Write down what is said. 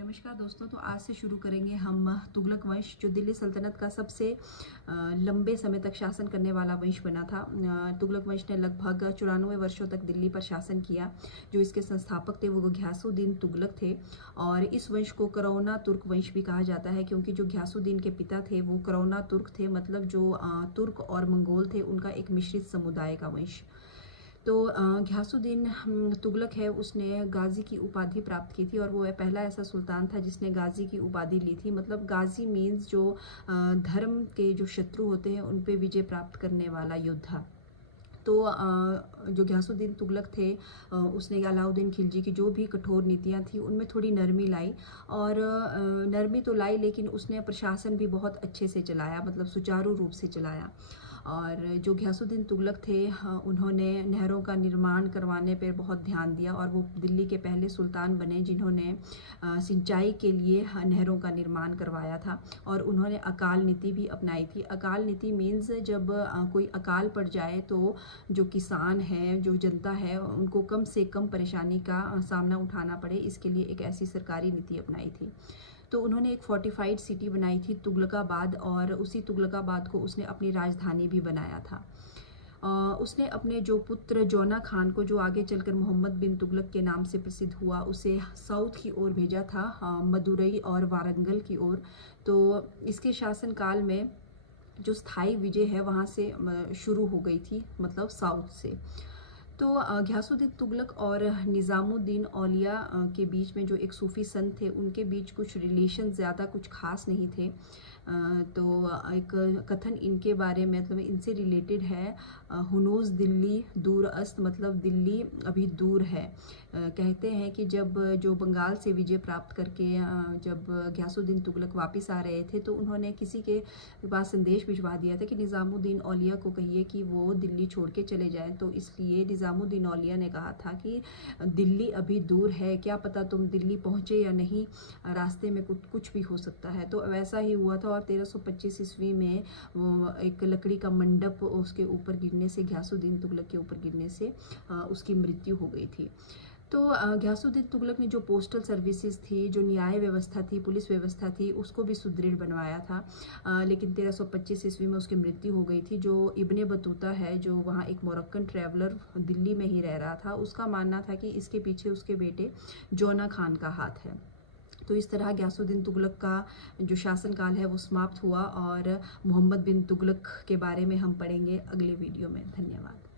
नमस्कार दोस्तों। तो आज से शुरू करेंगे हम तुगलक वंश, जो दिल्ली सल्तनत का सबसे लंबे समय तक शासन करने वाला वंश बना था। तुगलक वंश ने लगभग 94 वर्षों तक दिल्ली पर शासन किया। जो इसके संस्थापक थे वो घियासुद्दीन तुगलक थे, और इस वंश को करौना तुर्क वंश भी कहा जाता है, क्योंकि जो घियासुद्दीन के पिता थे वो करौना तुर्क थे, मतलब जो तुर्क और मंगोल थे उनका एक मिश्रित समुदाय का वंश। तो घियासुद्दीन तुगलक है, उसने गाजी की उपाधि प्राप्त की थी, और वो पहला ऐसा सुल्तान था जिसने गाजी की उपाधि ली थी। मतलब गाजी मीन्स जो धर्म के जो शत्रु होते हैं उन पे विजय प्राप्त करने वाला योद्धा। तो जो घियासुद्दीन तुगलक थे, उसने अलाउद्दीन खिलजी की जो भी कठोर नीतियां थी उनमें थोड़ी नरमी लाई, और नरमी तो लाई लेकिन उसने प्रशासन भी बहुत अच्छे से चलाया, मतलब सुचारू रूप से चलाया। और जो घियासुद्दीन तुगलक थे, उन्होंने नहरों का निर्माण करवाने पर बहुत ध्यान दिया, और वो दिल्ली के पहले सुल्तान बने जिन्होंने सिंचाई के लिए नहरों का निर्माण करवाया था। और उन्होंने अकाल नीति भी अपनाई थी। अकाल नीति मीन्स जब कोई अकाल पड़ जाए तो जो किसान हैं, जो जनता है, उनको कम से कम परेशानी का सामना उठाना पड़े, इसके लिए एक ऐसी सरकारी नीति अपनाई थी। तो उन्होंने एक फोर्टिफाइड सिटी बनाई थी तुगलकाबाद, और उसी तुगलकाबाद को उसने अपनी राजधानी भी बनाया था। उसने अपने जो पुत्र जोना खान को, जो आगे चलकर मोहम्मद बिन तुगलक के नाम से प्रसिद्ध हुआ, उसे साउथ की ओर भेजा था, मदुरई और वारंगल की ओर। तो इसके शासनकाल में जो स्थायी विजय है वहाँ से शुरू हो गई थी, मतलब साउथ से। तो घियासुद्दीन तुगलक और निज़ामुद्दीन औलिया के बीच में जो एक सूफी संत थे, उनके बीच कुछ रिलेशन ज़्यादा कुछ खास नहीं थे। तो एक कथन इनके बारे में, मतलब इनसे रिलेटेड है, हुनूज़ दिल्ली दूर अस्त, मतलब दिल्ली अभी दूर है। कहते हैं कि जब जो बंगाल से विजय प्राप्त करके जब घियासुद्दीन तुगलक वापस आ रहे थे, तो उन्होंने किसी के पास संदेश भिजवा दिया था कि निज़ामुद्दीन औलिया को कहिए कि वो दिल्ली छोड़ के चले जाएं। तो इसलिए निज़ामुद्दीन औलिया ने कहा था कि दिल्ली अभी दूर है, क्या पता तुम दिल्ली पहुँचे या नहीं, रास्ते में कुछ भी हो सकता है। तो वैसा ही हुआ था, और 1325 ईस्वी में एक लकड़ी का मंडप उसके ऊपर गिरने से, घियासुद्दीन तुगलक के ऊपर गिरने से उसकी मृत्यु हो गई थी। तो घियासुद्दीन तुगलक ने जो पोस्टल सर्विसेज थी, जो न्याय व्यवस्था थी, पुलिस व्यवस्था थी, उसको भी सुदृढ़ बनवाया था। लेकिन 1325 ईस्वी में उसकी मृत्यु हो गई थी। जो इब्ने बतूता है, जो वहाँ एक मोरक्कन ट्रैवलर दिल्ली में ही रह रहा था, उसका मानना था कि इसके पीछे उसके बेटे जोना खान का हाथ है। तो इस तरह घियासुद्दीन तुगलक का जो शासनकाल है वो समाप्त हुआ, और मोहम्मद बिन तुगलक के बारे में हम पढ़ेंगे अगले वीडियो में। धन्यवाद।